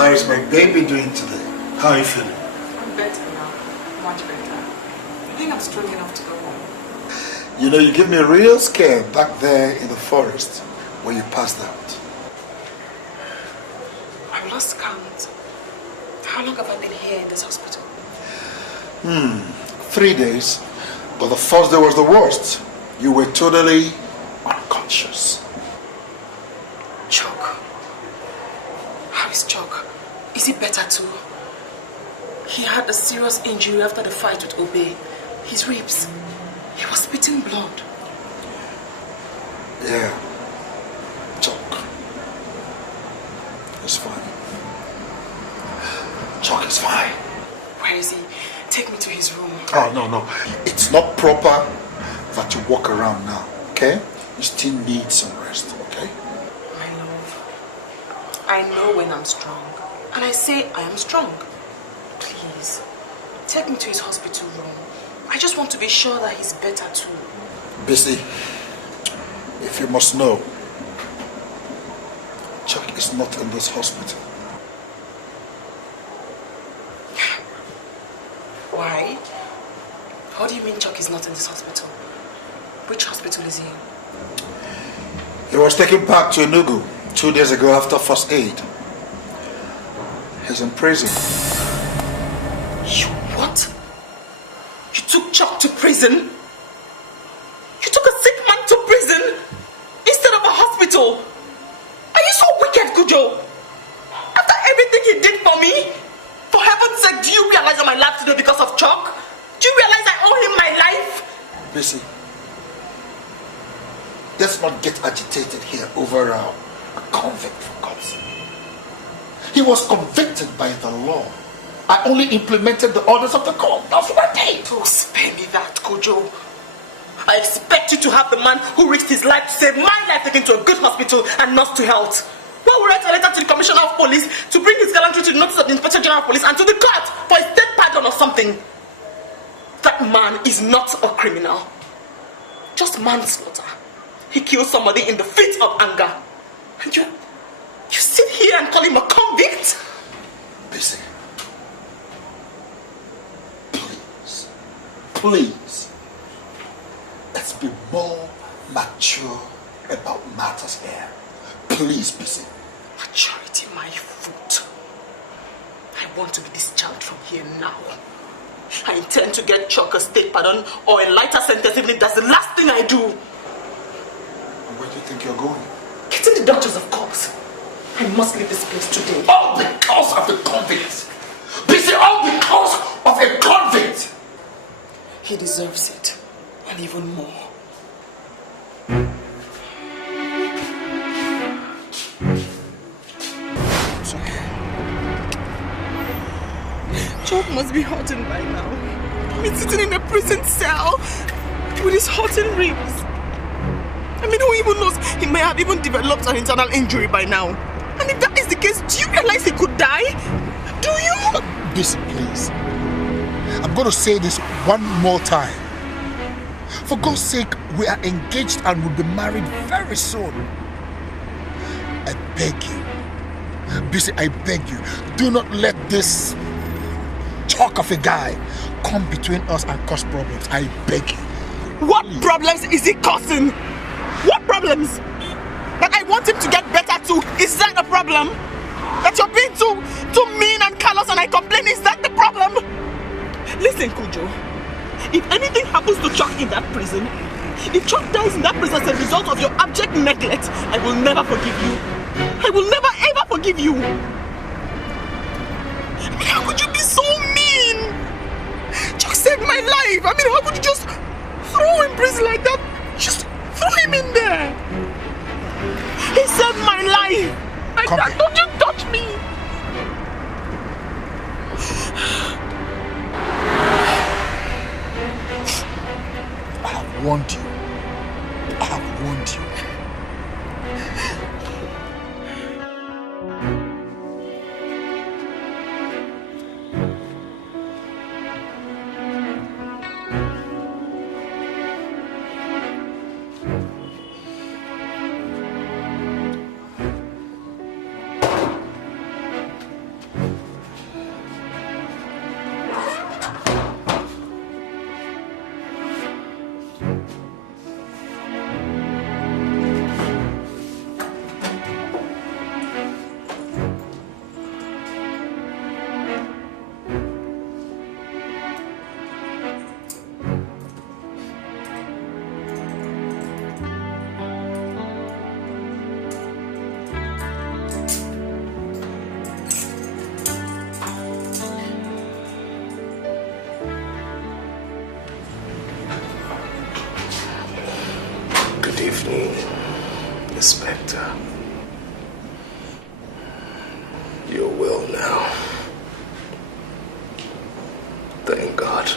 How is my baby doing today? How are you feeling? I'm better now. Much better. I think I'm strong enough to go home. You know, you gave me a real scare back there in the forest when you passed out. I've lost count. How long have I been here in this hospital? 3 days. But the first day was the worst. You were totally unconscious. Chuck. How is Chuck? Is he better too? He had a serious injury after the fight with Obey. His ribs. He was spitting blood. Yeah. Chuck. It's fine. Chuck is fine. Where is he? Take me to his room. Oh, no. It's not proper that you walk around now, okay? You still need some rest, okay? My love, I know when I'm strong. And I say I am strong. Please, take me to his hospital room. I just want to be sure that he's better too. Busy, if you must know, Chuck is not in this hospital. Why? How do you mean Chuck is not in this hospital? Which hospital is he in? He was taken back to Enugu 2 days ago after first aid. He's in prison. You what? You took Chuck to prison? You took a sick man to prison instead of a hospital? Are you so wicked, Kujo? After everything he did for me? For heaven's sake, do you realize that my life today because of Chuck? Do you realize I owe him my life? Busy. Let's not get agitated here over a convict, for God's sake. He was convicted by the law. I only implemented the orders of the court. That's what I did. Oh, spare me that, Kojo. I expect you to have the man who risked his life to save my life taken to a good hospital and not to health. Why would write a letter to the Commissioner of Police to bring his gallantry to the notice of the Inspector General of Police and to the court for a state pardon or something? That man is not a criminal. Just manslaughter. He killed somebody in the fit of anger. And you sit here and call him a convict? Busy. Please. Let's be more mature about matters here. Please, Busy. Maturity, my foot. I want to be discharged from here now. I intend to get Chuck a state pardon or a lighter sentence even if that's the last thing I do. Where do you think you're going? Getting the doctors, of course. I must leave this place today. All because of the convict. Busy, all because of a convict. He deserves it. And even more. Chuck must be hurting by now. He's sitting in a prison cell with his hurting ribs. I mean, who even knows? He may have even developed an internal injury by now. And if that is the case, do you realize he could die? Do you? Busy, please. I'm going to say this one more time. For God's sake, we are engaged and will be married very soon. I beg you. Busy, I beg you. Do not let this talk of a guy come between us and cause problems. I beg you. What problems is he causing? What problems? That I want him to get better too. Is that a problem? That you're being too mean and callous and I complain, is that the problem? Listen, Kujo. If anything happens to Chuck in that prison, if Chuck dies in that prison as a result of your abject neglect, I will never forgive you. I will never ever forgive you. I mean, how could you be so mean? Chuck saved my life. I mean, how could you just throw him in prison like that? Just throw him in there. He saved my life. Don't you touch me. I have warned you. I have warned you. Inspector. You're well now. Thank God.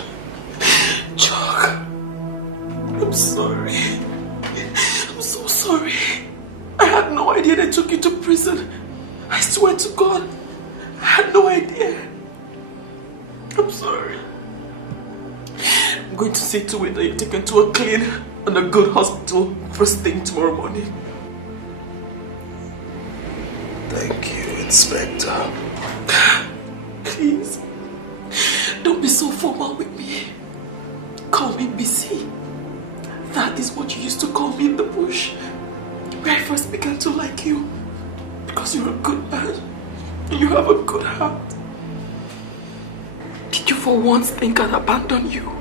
Chuck, I'm sorry. I'm so sorry. I had no idea they took you to prison. I swear to God, I had no idea. I'm sorry. I'm going to see to it that you're taken to a clean and a good hospital first thing tomorrow morning. Thank you, Inspector. Please, don't be so formal with me. Call me BC. That is what you used to call me in the bush. Where I first began to like you. Because you're a good man. And you have a good heart. Did you for once think I'd abandon you?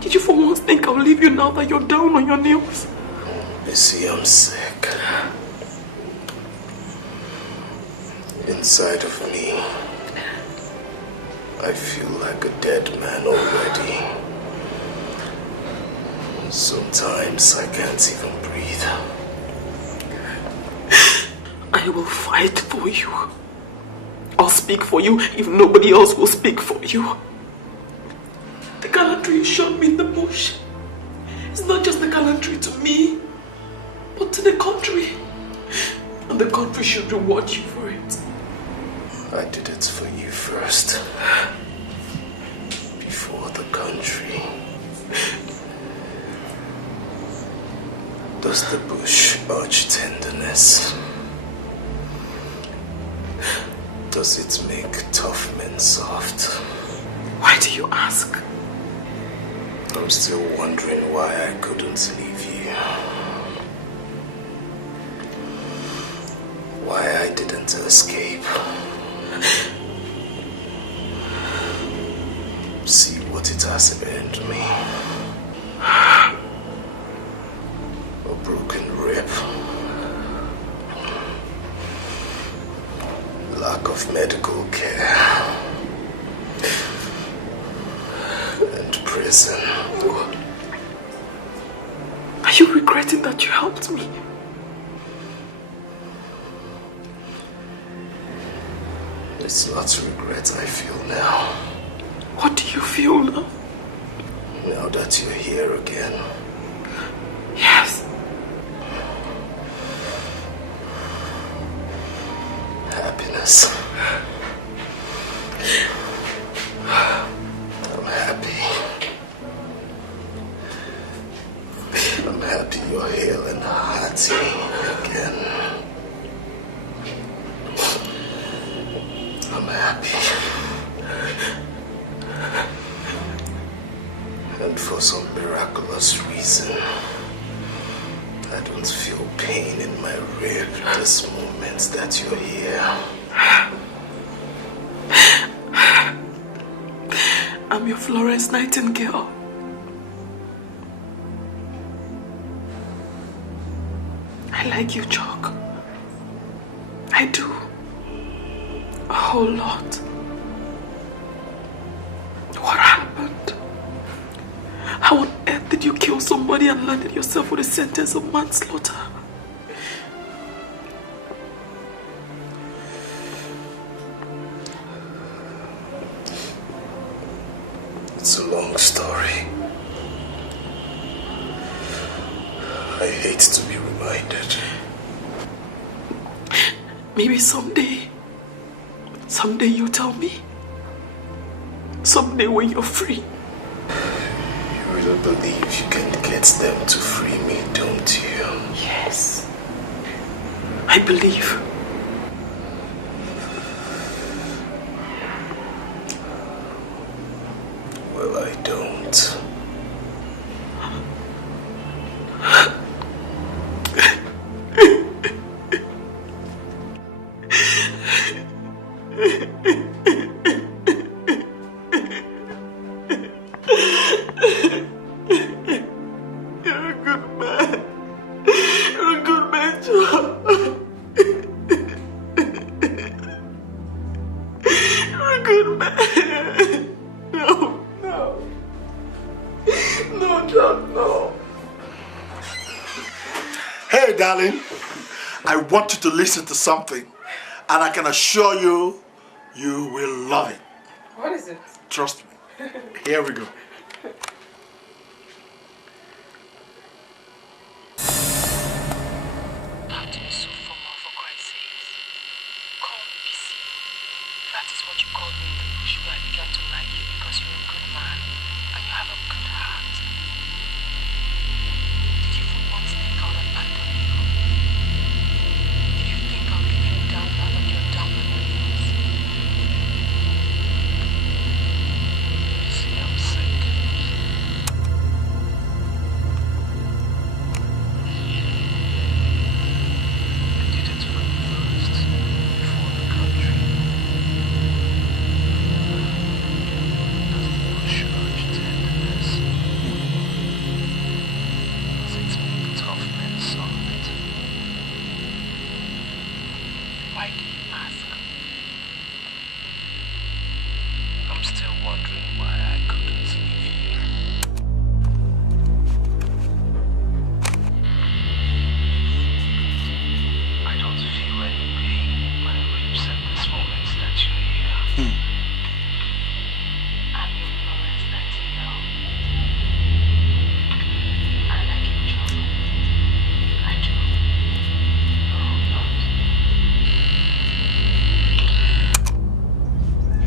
Did you for once think I'll leave you now that you're down on your knees? Missy, I'm sick. Inside of me, I feel like a dead man already. Sometimes I can't even breathe. I will fight for you. I'll speak for you if nobody else will speak for you. The gallantry you showed me in the bush is not just the gallantry to me, but to the country. And the country should reward you for it. I did it for you first. Before the country. Does the bush urge tenderness? Does it make tough men soft? Why do you ask? I'm still wondering why I couldn't leave you. Why I didn't escape. See what it has earned me. A broken rib. Lack of medical care. And prison. Are you regretting that you helped me? It's not regret I feel now. What do you feel now? Now that you're here again. Yes. Happiness. I'm happy. I'm happy you're hale and hearty again. I'm happy. And for some miraculous reason, I don't feel pain in my rib this moment that you're here. I'm your Florence Nightingale. I like you, Chuck. I do. A whole lot. What happened? How on earth did you kill somebody and landed yourself with a sentence of manslaughter? It's a long story. I hate to be reminded. Maybe someday you tell me. Someday when you're free. You really believe you can get them to free me, don't you? Yes. I believe. Well, I don't. darling, I want you to listen to something, and I can assure you, you will love it. What is it? Trust me. Here we go.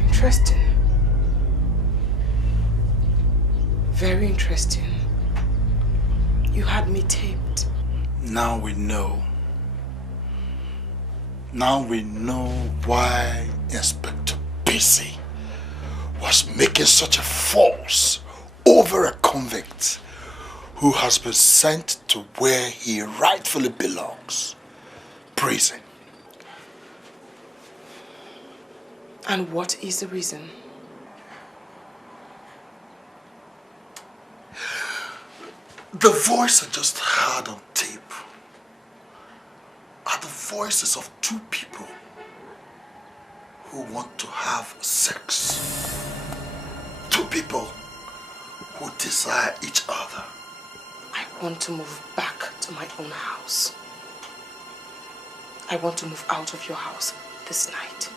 Interesting. Very interesting. You had me taped. Now we know. Now we know why Inspector Busy was making such a fuss over a convict who has been sent to where he rightfully belongs, prison. And what is the reason? The voice I just heard on tape are the voices of two people who want to have sex. Two people who desire each other. I want to move back to my own house. I want to move out of your house this night.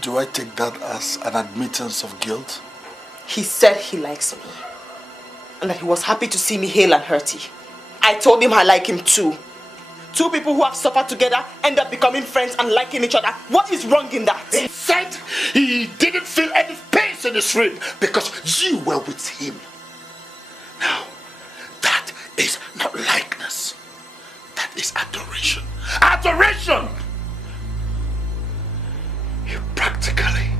Do I take that as an admittance of guilt? He said he likes me. And that he was happy to see me hale and hearty. I told him I like him too. Two people who have suffered together end up becoming friends and liking each other. What is wrong in that? He said he didn't feel any pain in his rib because you were with him. Now, that is not likeness. That is adoration. Adoration! He practically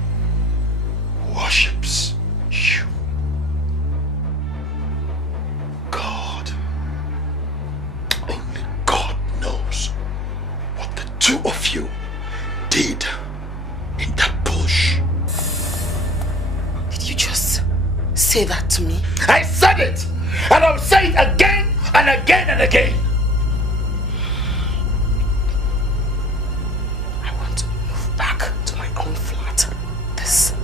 worships you. God, only God knows what the two of you did in that bush. Did you just say that to me? I said it, and I'll say it again and again and again. I want to move back to my own flat this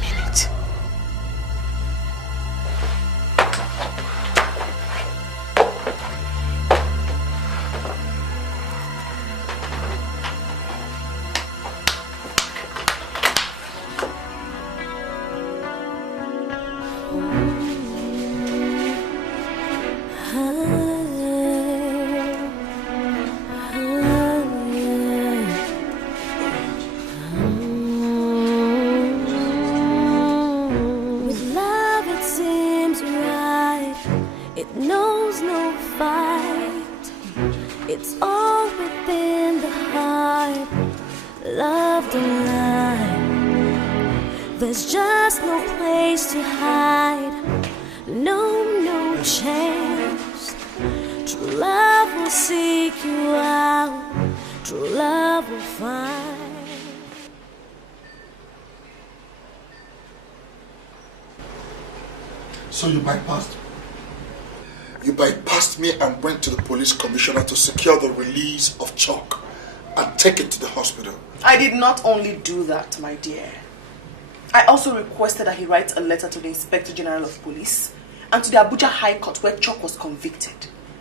minute. There's just no place to hide, no chance. True love will seek you out, true love will find. So you bypassed me? You bypassed me and went to the police commissioner to secure the release of Chuck and take him to the hospital. I did not only do that, my dear. I also requested that he write a letter to the Inspector General of Police and to the Abuja High Court where Chuck was convicted.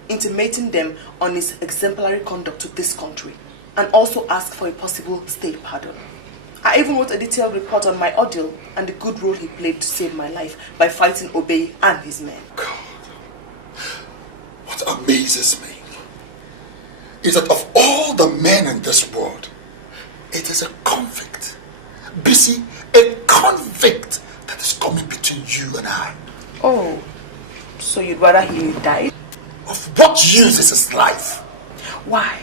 intimating them on his exemplary conduct to this country, and also asked for a possible state pardon. I even wrote a detailed report on my ordeal and the good role he played to save my life by fighting Obey and his men. God, what amazes me is that of all the men in this world, it is a convict, busy, a convict that is coming between you and I. Oh, so you'd rather he died? Of what use is his life? Why?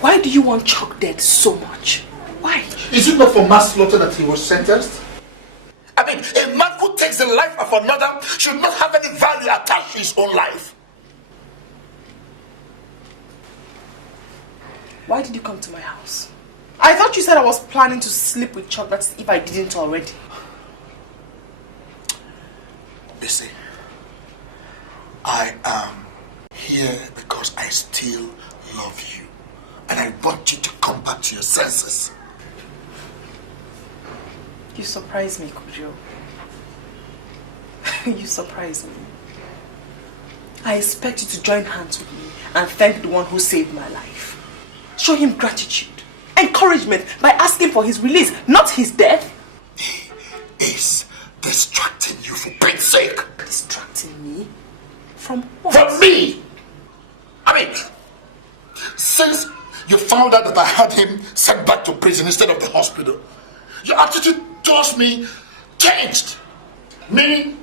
Why do you want Chuck dead so much? Why? Is it not for manslaughter that he was sentenced? I mean, a man who takes the life of another should not have any value attached to his own life. Why did you come to my house? I thought you said I was planning to sleep with Chuck, that's if I didn't already. Busy. I am here because I still love you. And I want you to come back to your senses. You surprise me, Kojo. You surprise me. I expect you to join hands with me and thank the one who saved my life. Show him gratitude, encouragement by asking for his release, not his death. He is distracting you for Pete's sake. Distracting me? From what? From me! I mean, since you found out that I had him sent back to prison instead of the hospital, your attitude towards me changed. Meaning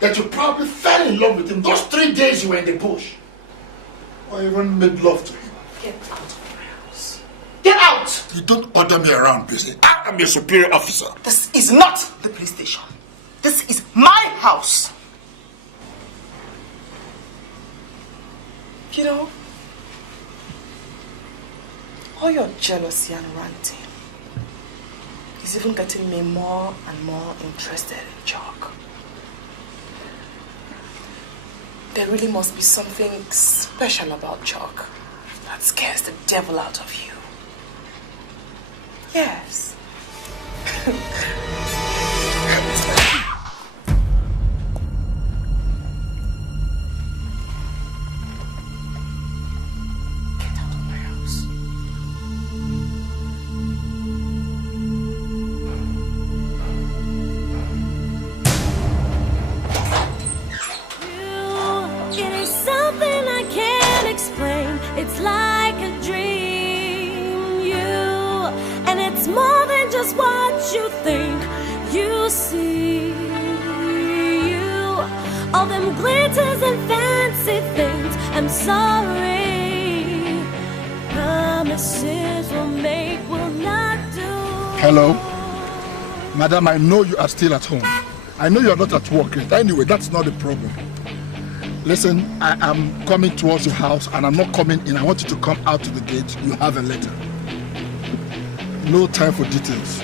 that you probably fell in love with him those 3 days you were in the bush. Or even made love to him. Get out of my house. Get out! You don't order me around, Busy. I am your superior officer. This is not the police station. This is my house. You know, all your jealousy and ranting is even getting me more and more interested in Chuck. There really must be something special about Chuck that scares the devil out of you. Yes. It's like a dream, you, and it's more than just what you think you see, you, all them glitters and fancy things. I'm sorry, promises we'll make will not do. Hello? Madam, I know you are still at home. I know you are not at work yet. Anyway, that's not the problem. Listen, I am coming towards your house and I'm not coming in. I want you to come out to the gate. You have a letter. No time for details.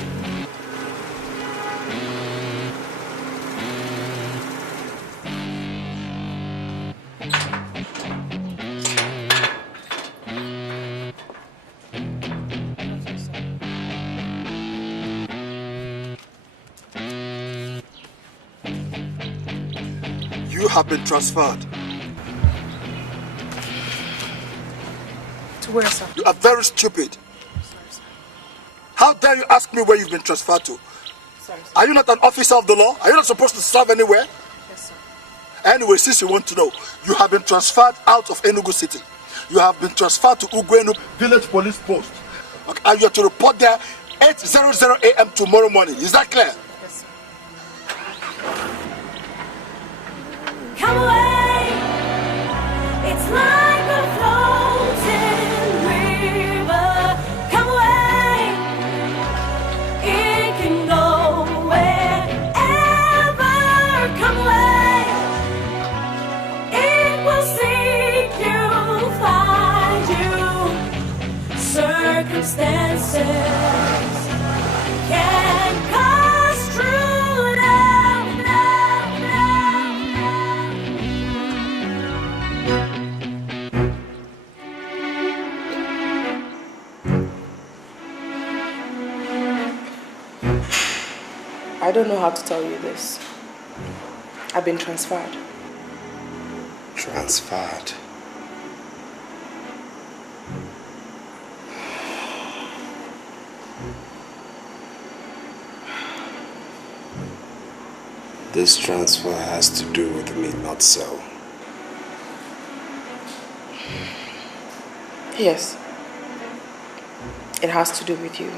You have been transferred. To where, sir? You are very stupid. Sorry, sir. How dare you ask me where you've been transferred to? Sorry, sir. Are you not an officer of the law? Are you not supposed to serve anywhere? Yes, sir. Anyway, since you want to know, you have been transferred out of Enugu City. You have been transferred to Ugwenu Village Police Post. Okay, and you are to report there 8:00 a.m. tomorrow morning. Is that clear? Yes, sir. Come away, it's like a floating river. Come away, it can go wherever. Come away, it will seek you, find you. Circumstances can cause true love. I don't know how to tell you this. I've been transferred. transferred. This transfer has to do with me, not so. Yes. It has to do with you.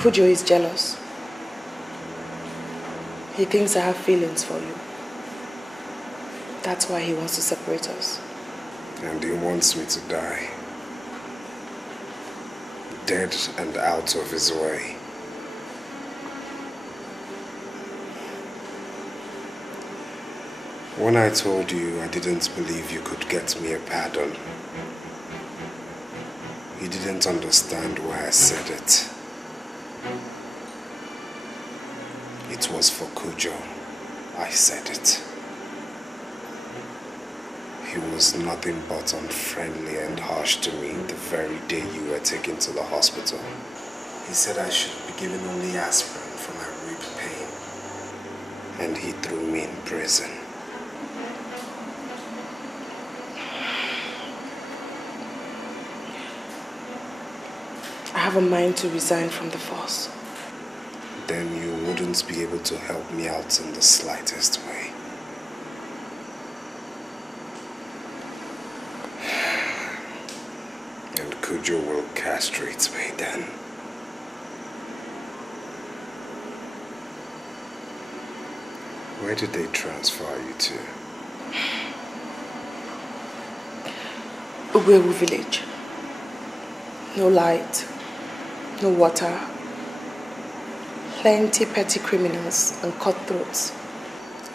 Kujo is jealous. He thinks I have feelings for you. That's why he wants to separate us. And he wants me to die. Dead and out of his way. When I told you I didn't believe you could get me a pardon, you didn't understand why I said it. It was for Kujo. I said it. He was nothing but unfriendly and harsh to me the very day you were taken to the hospital. He said I should be given only aspirin for my rib pain. And he threw me in prison. I have a mind to resign from the force. Then you wouldn't be able to help me out in the slightest way. And Kujo will castrate me then. Where did they transfer you to? Uwewu village. No light, no water, plenty petty criminals and cutthroats.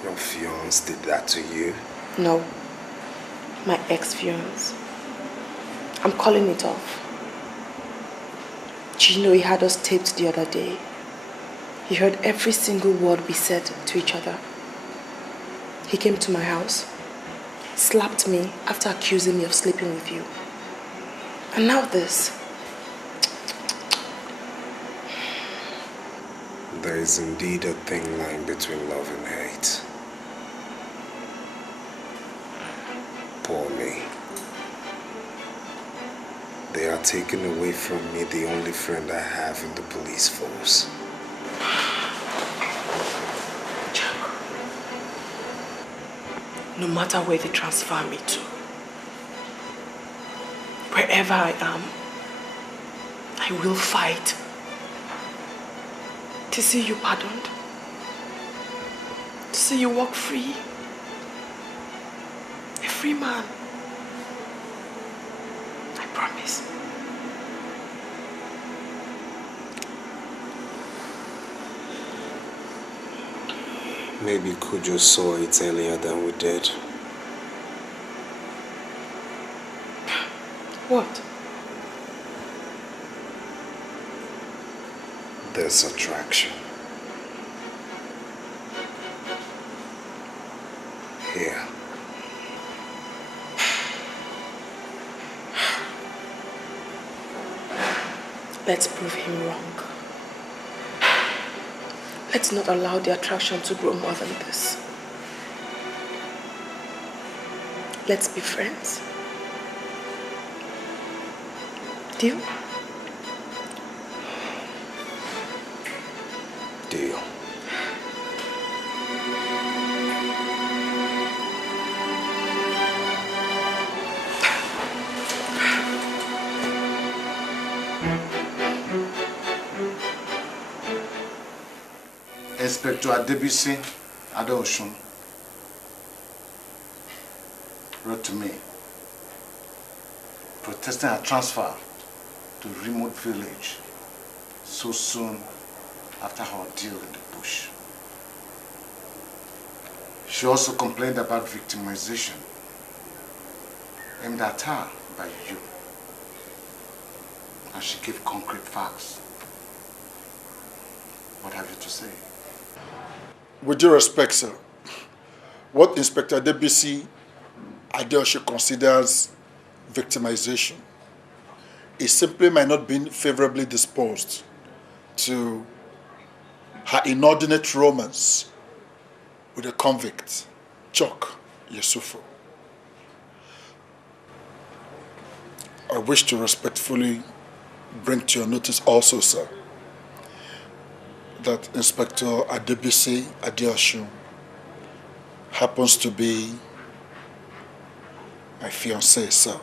Your fiancé did that to you? No, my ex-fiancé. I'm calling it off. Do you know he had us taped the other day? He heard every single word we said to each other. He came to my house, slapped me after accusing me of sleeping with you. And now this. There is indeed a thin line between love and hate. Poor me. They are taking away from me the only friend I have in the police force. No matter where they transfer me to, wherever I am, I will fight to see you pardoned, to see you walk free, a free man. I promise. Maybe Kujo saw it earlier than we did. What? There's attraction. Here. Let's prove him wrong. Let's not allow the attraction to grow more than this. Let's be friends. Deal? Deal. Inspector Adebisi Adeosun wrote to me protesting a transfer to a remote village so soon after her ordeal in the bush. She also complained about victimization aimed at her by you, and she gave concrete facts. What have you to say? With due respect, sir, what Inspector Adebisi Adeosun considers victimization is simply might not be favorably disposed to her inordinate romance with a convict, Chuck. Yusufu. I wish to respectfully bring to your notice also, sir, that Inspector Adebisi Adeosun happens to be my fiancée, sir.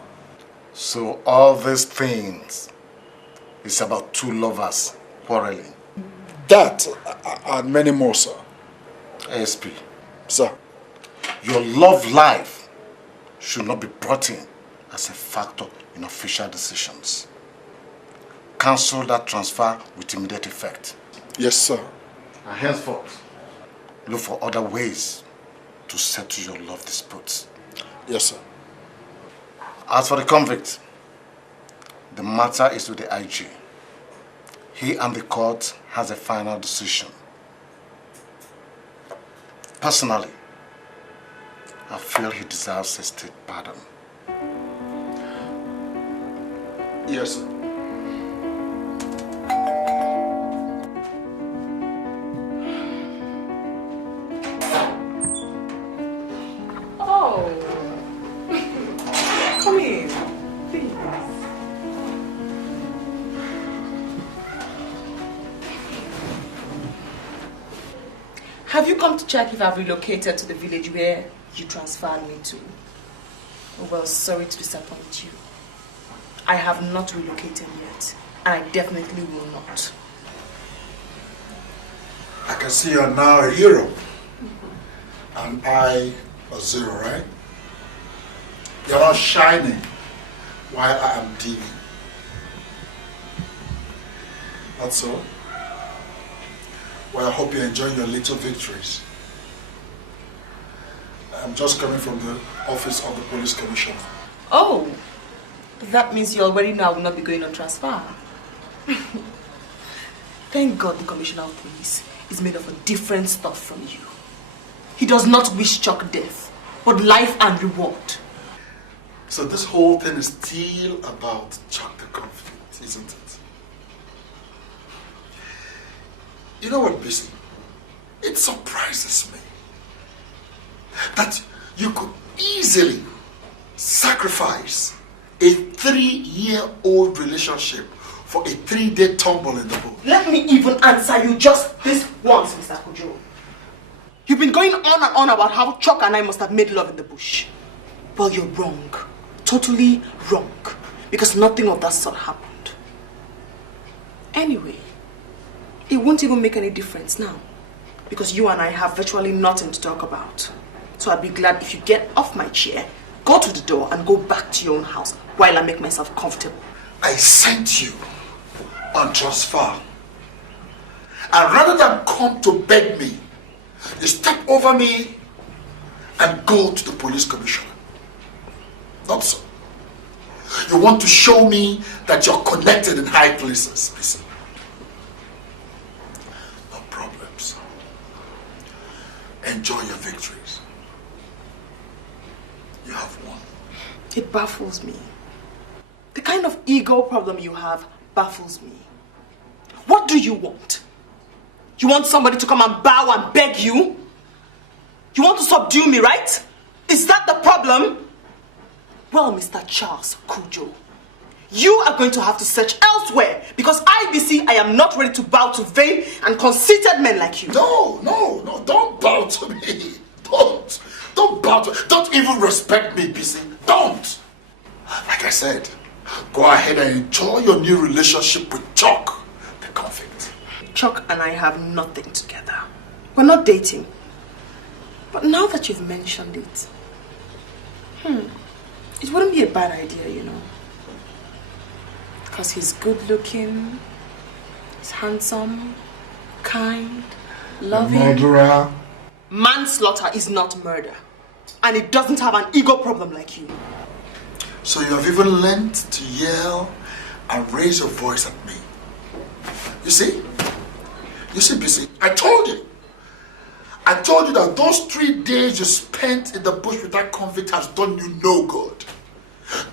So all these things is about two lovers quarreling? That and many more, sir. ASP. Sir. Your love life should not be brought in as a factor in official decisions. Cancel that transfer with immediate effect. Yes, sir. And henceforth, look for other ways to settle your love disputes. Yes, sir. As for the convict, the matter is with the IG. He and the court has a final decision. Personally, I feel he deserves a state pardon. Yes, sir. Oh. Come in, please. Have you come to check if I've relocated to the village where you transferred me to? Oh, well, sorry to disappoint you. I have not relocated yet, and I definitely will not. I can see you're now a hero. And I a zero, right? You're not shining while I am dimming. That's all. Well, I hope you're enjoying your little victories. I'm just coming from the office of the police commissioner. Oh, that means you already know I will not be going on transfer. Thank God the commissioner of police is made of a different stuff from you. He does not wish Chuck death, but life and reward. So this whole thing is still about Chuck the conflict, isn't it? You know what, Bisi? It surprises me that you could easily sacrifice a 3-year-old relationship for a 3-day tumble in the boat. Let me even answer you just this once, Mr. Kojo. You've been going on and on about how Chuck and I must have made love in the bush. Well, you're wrong. Totally wrong. Because nothing of that sort happened. Anyway, it won't even make any difference now. Because you and I have virtually nothing to talk about. So I'd be glad if you get off my chair, go to the door and go back to your own house while I make myself comfortable. I sent you on transfer. And rather than come to beg me, you step over me and go to the police commissioner. Not so. You want to show me that you're connected in high places. Listen. No problems. Enjoy your victories. You have won. It baffles me. The kind of ego problem you have baffles me. What do you want? You want somebody to come and bow and beg you? You want to subdue me, right? Is that the problem? Well, Mr. Charles Kujo, you are going to have to search elsewhere because I am not ready to bow to vain and conceited men like you. No, don't bow to me. Don't bow to me. Don't even respect me, BC. Don't. Like I said, go ahead and enjoy your new relationship with Chuck, the convict. Chuck and I have nothing together. We're not dating. But now that you've mentioned it, it wouldn't be a bad idea, you know. Because he's good looking, he's handsome, kind, loving. Murderer. Manslaughter is not murder. And it doesn't have an ego problem like you. So you have even learned to yell and raise your voice at me. You see, BC, I told you that those 3 days you spent in the bush with that convict has done you no good.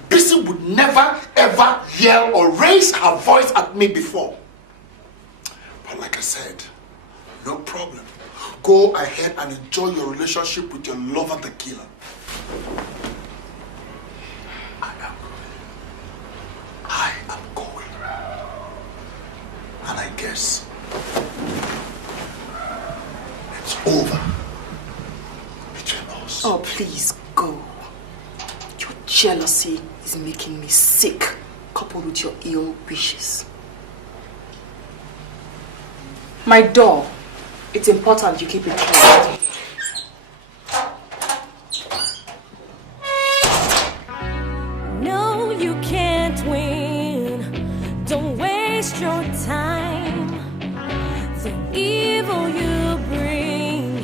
BC would never ever yell or raise her voice at me before. But like I said, no problem. Go ahead and enjoy your relationship with your lover, the killer. I am going. And I guess it's over between us. Oh, please go. Your jealousy is making me sick, coupled with your ill wishes. My door. It's important you keep it closed. No, you can't win. Don't waste your time. The evil you bring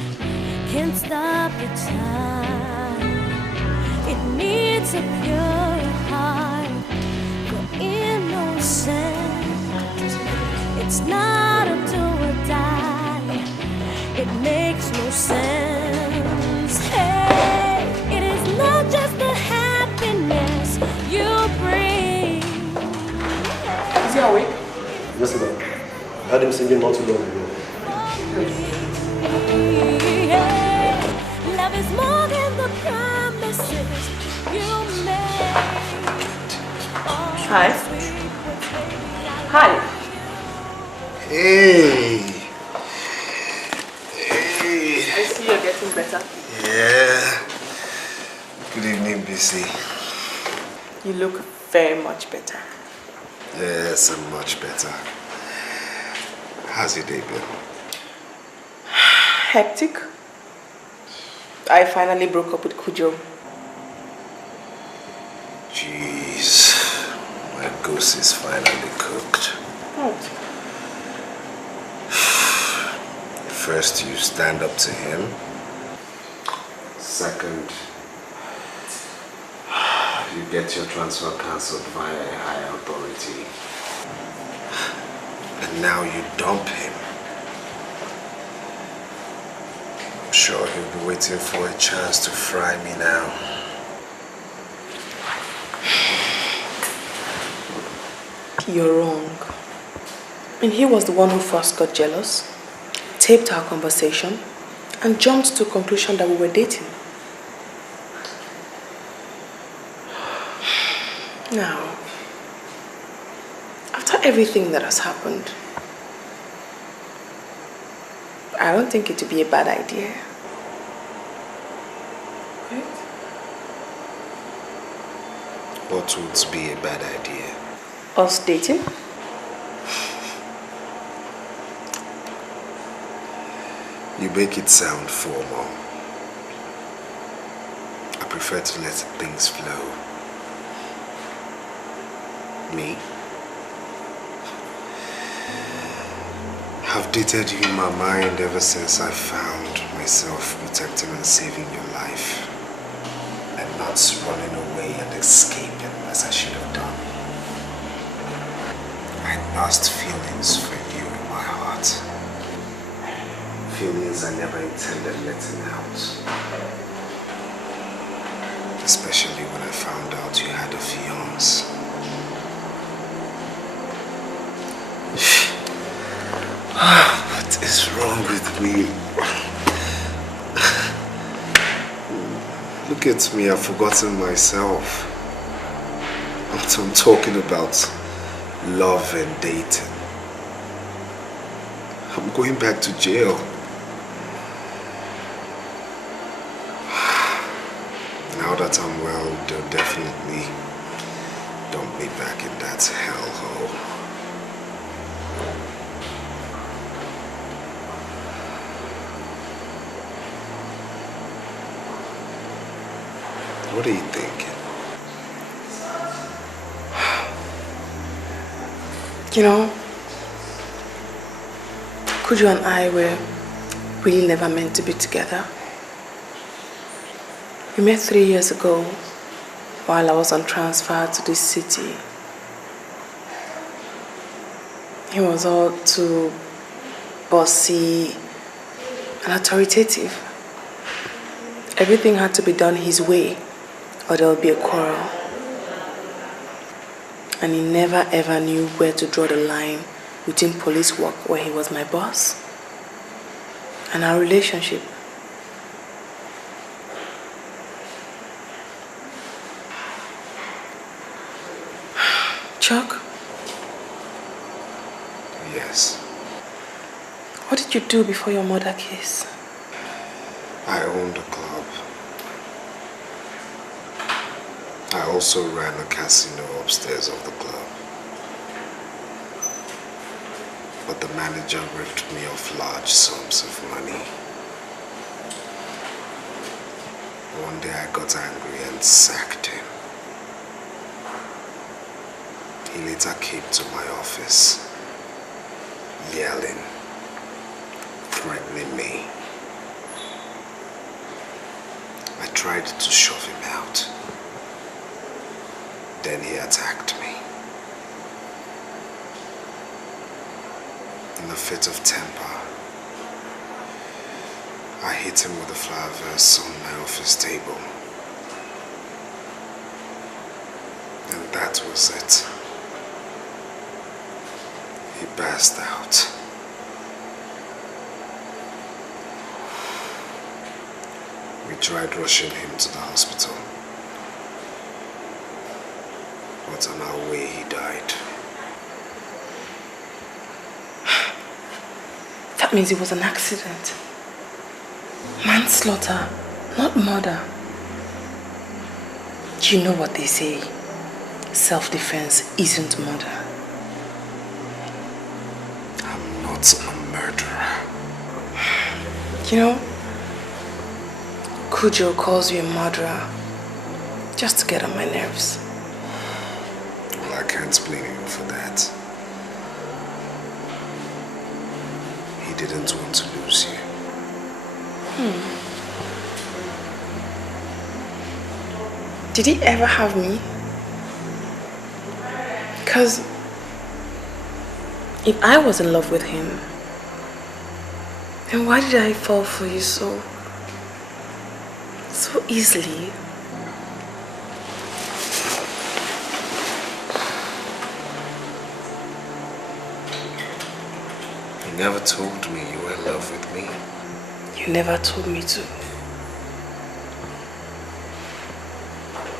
can't stop the time. It needs a pure heart for innocence. It's not a do or die. It makes no sense. Hey, it is not just the happiness you bring. Is he awake? Yes, ma'am. I heard him singing not too long ago. Love is more than the promises you make. Hi. Hi. Hey! I see you're getting better. Yeah. Good evening, BC. You look very much better. Yes, I'm much better. How's your day been? Hectic. I finally broke up with Kujo. Jeez. My goose is finally cooked. What? First, you stand up to him. Second, you get your transfer cancelled via a higher authority. And now you dump him. I'm sure he'll be waiting for a chance to fry me now. You're wrong. And he was the one who first got jealous, taped our conversation, and jumped to the conclusion that we were dating. Now, after everything that has happened, I don't think it would be a bad idea. Right? What would be a bad idea? Us dating? You make it sound formal. I prefer to let things flow. Me? I've dated you in my mind ever since I found myself protecting and saving your life. And not running away and escaping as I should have done. I nursed feelings for you in my heart. Feelings I never intended letting out. Especially when I found out you had a fiancé. What is wrong with me? Look at me, I've forgotten myself. What I'm talking about, love and dating. I'm going back to jail. Now that I'm well, they'll definitely dump me back in that hellhole. What are you thinking? You know, Kujo and I were really never meant to be together. We met 3 years ago while I was on transfer to this city. He was all too bossy and authoritative. Everything had to be done his way or there would be a quarrel. And he never ever knew where to draw the line between police work, where he was my boss, and our relationship. Chuck? Yes. What did you do before your murder case? I owned a club. I also ran a casino upstairs of the club. But the manager ripped me off large sums of money. One day I got angry and sacked him. He later came to my office, yelling, threatening me. I tried to shove him out. Then he attacked me. In a fit of temper, I hit him with a flower vase on my office table. And that was it. He passed out. We tried rushing him to the hospital. But on our way, he died. That means it was an accident. Manslaughter, not murder. You know what they say. Self-defense isn't murder. I'm not a murderer. You know, Cujo calls you a murderer just to get on my nerves. Well, I can't blame him for that. He didn't want to lose you. Did he ever have me? Because if I was in love with him, then why did I fall for you so easily? You never told me you were in love with me. You never told me to.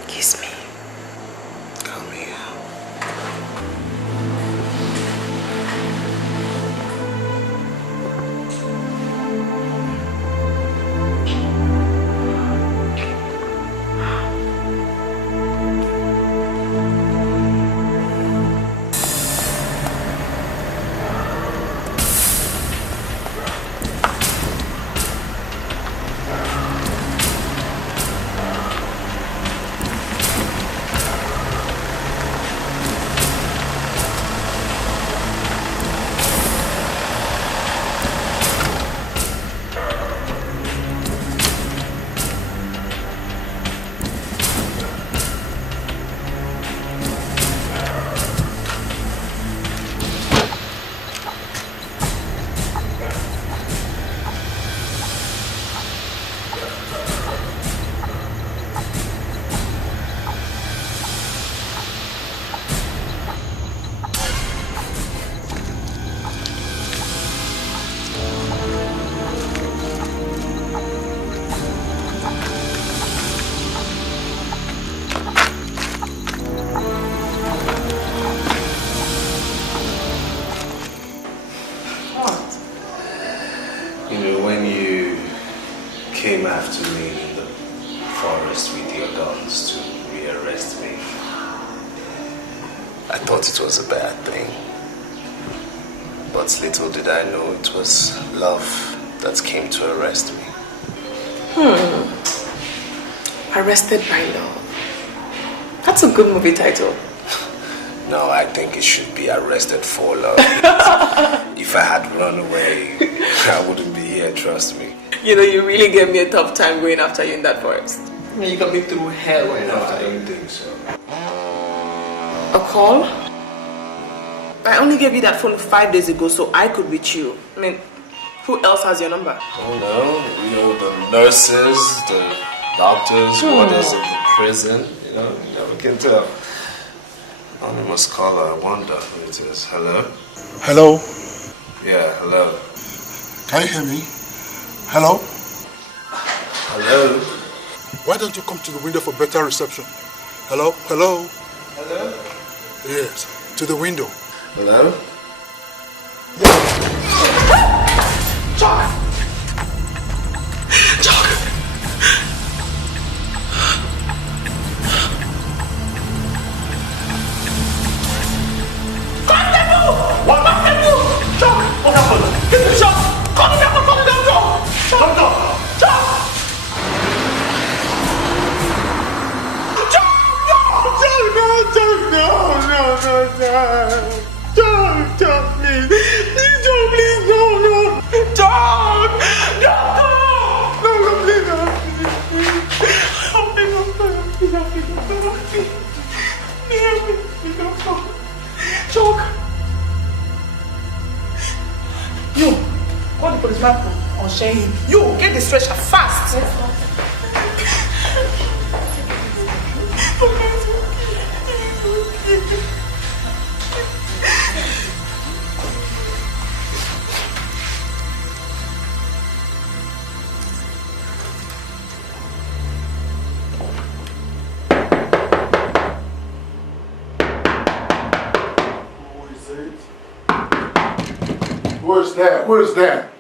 Kiss me. Come here. Little did I know it was love that came to arrest me. Arrested by Love. That's a good movie title. No, I think it should be Arrested for Love. If I had run away, I wouldn't be here, trust me. You know, you really gave me a tough time going after you in that forest. I mean, you got me through hell going after you. I don't think so. A call? I only gave you that phone 5 days ago so I could reach you. I mean, who else has your number? Oh no, you know, the nurses, the doctors, warders of the prison, you know, you never can tell. Anonymous caller, I wonder who it is. Hello? Hello? Yeah, hello. Can you hear me? Hello? Hello? Why don't you come to the window for better reception? Hello? Hello? Hello? Yes, to the window. Hello? Chuck! Chuck! What happened? Chuck! What happened? Give me a shot! Call it down, Chuck! Chuck! Chuck! Chuck, please. Please, Chuck, please, no. Chuck! No, please, Chuck! You, call the policeman or Shane. You, get the stretcher fast. Who is there? Who is there?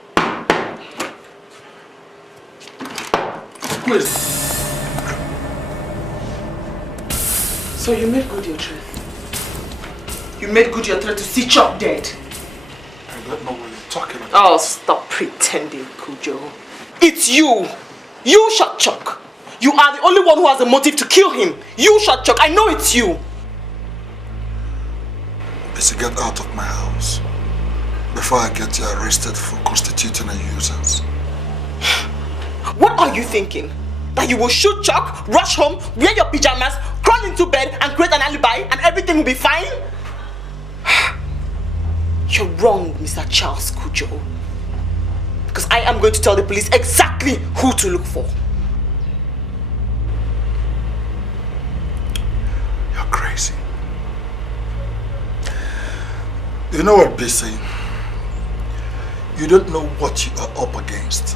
Who is? So you made good your threat. You made good your threat to see Chuck dead. I don't know what you're talking about. Oh, stop pretending, Kujo. It's you. You shot Chuck. You are the only one who has a motive to kill him. You shot Chuck. I know it's you. Bessie, get out of my house before I get you arrested for constituting a nuisance. What are you thinking? That you will shoot Chuck, rush home, wear your pajamas, crawl into bed and create an alibi and everything will be fine? You're wrong, Mr. Charles Kujo. Because I am going to tell the police exactly who to look for. You're crazy. You know what, Bessie? You don't know what you are up against.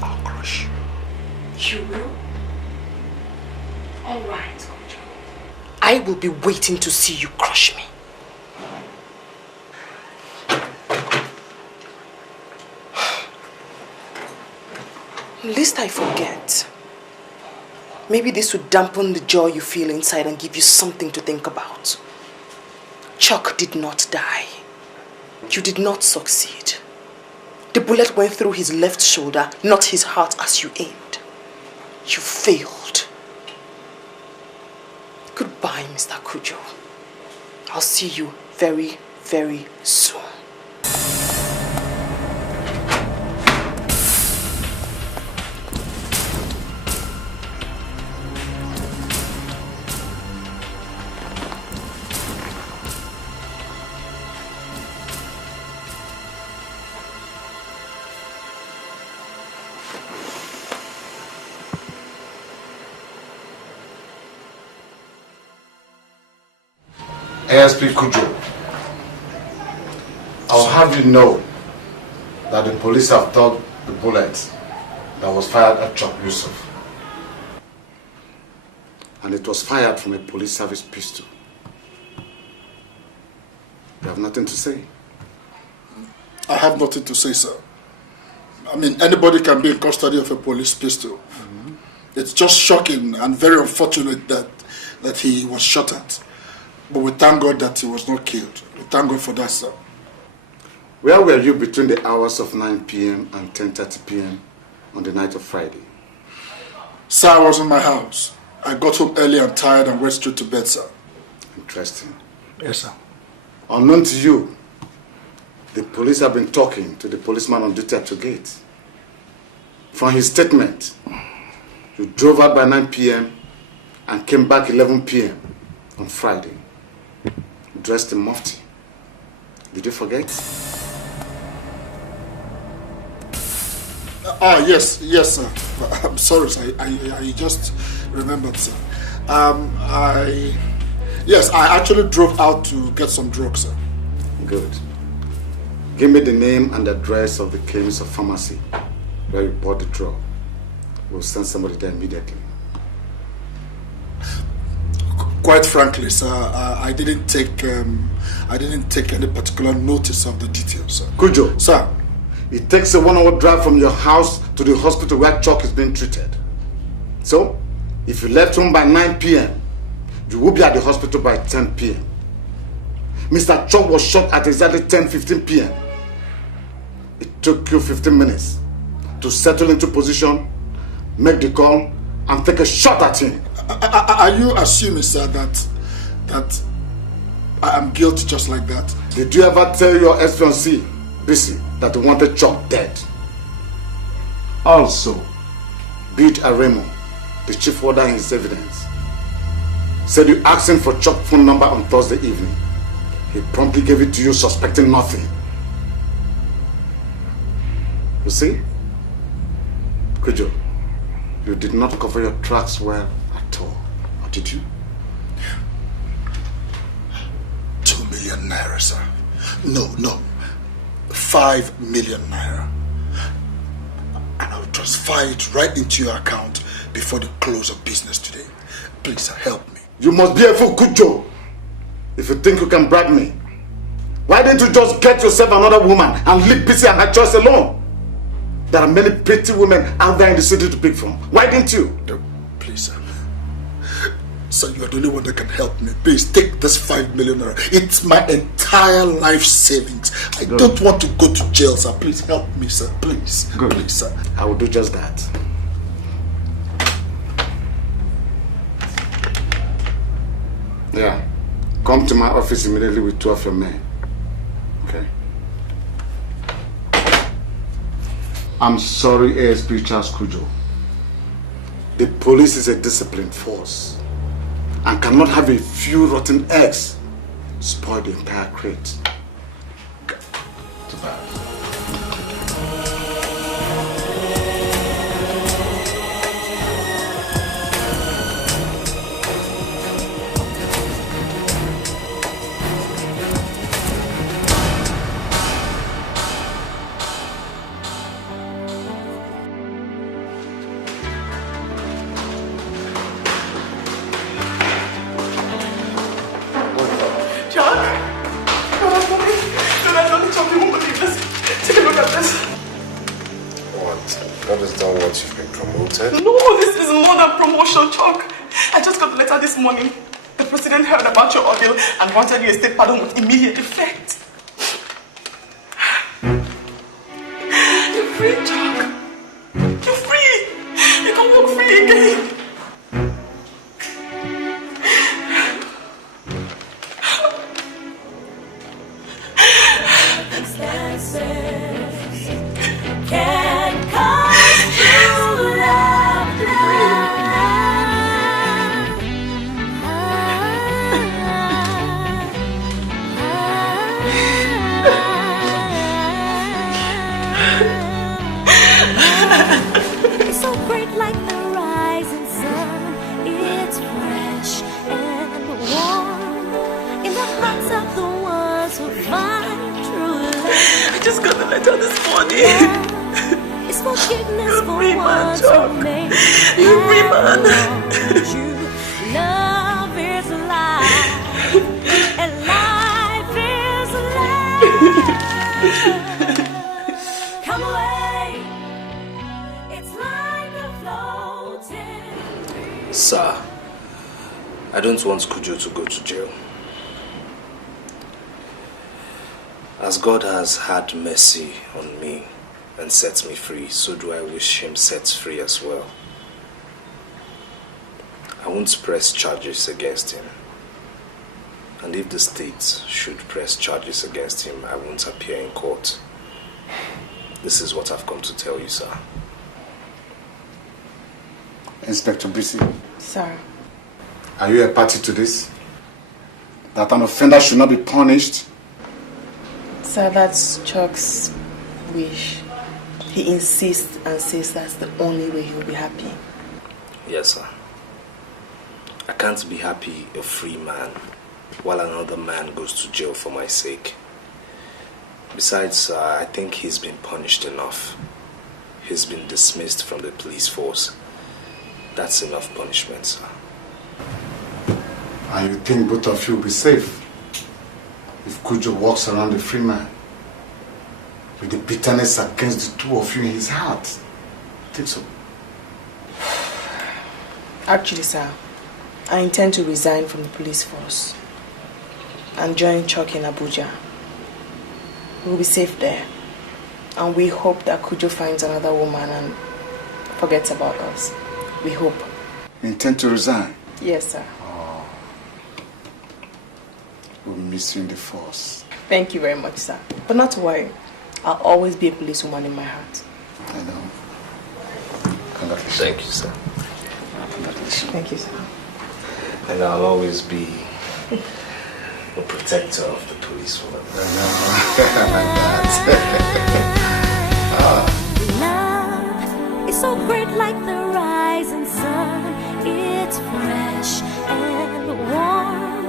I'll crush you. You will? All right, Kujo. I will be waiting to see you crush me. Lest I forget. Maybe this would dampen the joy you feel inside and give you something to think about. Chuck did not die. You did not succeed. The bullet went through his left shoulder, not his heart as you aimed. You failed. Goodbye, Mr. Kujo. I'll see you very, very soon. ASP Kujo, I'll have you know that the police have dug the bullet that was fired at Chuck Yusuf. And it was fired from a police service pistol. You have nothing to say? I have nothing to say, sir. I mean, anybody can be in custody of a police pistol. It's just shocking and very unfortunate that he was shot at. But we thank God that he was not killed. We thank God for that, sir. Where were you between the hours of 9 p.m. and 10:30 p.m. on the night of Friday? Sir, I was in my house. I got home early and tired and went straight to bed, sir. Interesting. Yes, sir. Unknown to you, the police have been talking to the policeman on duty at your gate. From his statement, you drove out by 9 p.m. and came back 11 p.m. on Friday, dressed in mufti. Did you forget? Yes, sir. I'm sorry, sir. I just remembered, sir. Yes, I actually drove out to get some drugs, sir. Good. Give me the name and address of the chemist or pharmacy where you bought the drug. We'll send somebody there immediately. Quite frankly, sir, I didn't take any particular notice of the details, sir. Kujo. Sir. It takes a 1 hour drive from your house to the hospital where Chuck is being treated. So, if you left home by 9 p.m., you will be at the hospital by 10 p.m. Mr. Chuck was shot at exactly 10:15 p.m. It took you 15 minutes to settle into position, make the call, and take a shot at him. Are you assuming, sir, that I am guilty just like that? Did you ever tell your ex-fiancée, Bisi, that you wanted Chuck dead? Also, Bid Aremo, the chief warder in his evidence, said you asked him for Chuck's phone number on Thursday evening. He promptly gave it to you suspecting nothing. You see? Kujo, you did not cover your tracks well at all, or did you? 2 million naira, sir. No. 5 million naira. And I'll transfer it right into your account before the close of business today. Please, sir, help me. You must be a fool, Kujo. If you think you can bribe me, why didn't you just get yourself another woman and leave Bisi and her choice alone? There are many pretty women out there in the city to pick from. Why didn't you? No, please, sir. Sir, you are the only one that can help me. Please, take this 5 million naira. It's my entire life savings. I don't want to go to jail, sir. Please help me, sir. Please. Good. Please, sir. I will do just that. Yeah. Come to my office immediately with 2 of your men. Okay. I'm sorry, ASP Charles Kujo. The police is a disciplined force and cannot have a few rotten eggs spoil the entire crate. Too bad. This morning, the president heard about your ordeal and wanted you a state pardon with immediate effect. You're free, Chuck. You're free. You can walk free again. Sir, I don't want Kujo to go to jail. As God has had mercy on me and set me free, so do I wish him set free as well. I won't press charges against him. And if the state should press charges against him, I won't appear in court. This is what I've come to tell you, sir. Inspector Bisi. Sir. Are you a party to this? That an offender should not be punished? Sir, that's Chuck's wish. He insists and says that's the only way he'll be happy. Yes, sir. I can't be happy a free man while another man goes to jail for my sake. Besides, I think he's been punished enough. He's been dismissed from the police force. That's enough punishment, sir. And you think both of you will be safe if Kujo walks around a free man with the bitterness against the two of you in his heart? I think so. Actually, sir, I intend to resign from the police force and join Chuck in Abuja. We'll be safe there. And we hope that Kujo finds another woman and forgets about us. We hope. You intend to resign? Yes, sir. Oh. We'll miss you in the force. Thank you very much, sir. But not to worry. I'll always be a policewoman in my heart. I know. Congratulations. Thank you, sir. Congratulations. Thank you, sir. And I'll always be a protector of the policewoman. Love is so great like the rising sun. It's fresh and warm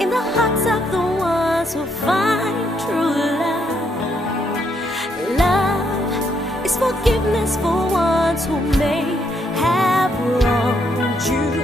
in the hearts of the ones who find true love. Love is forgiveness for ones who may have wronged you.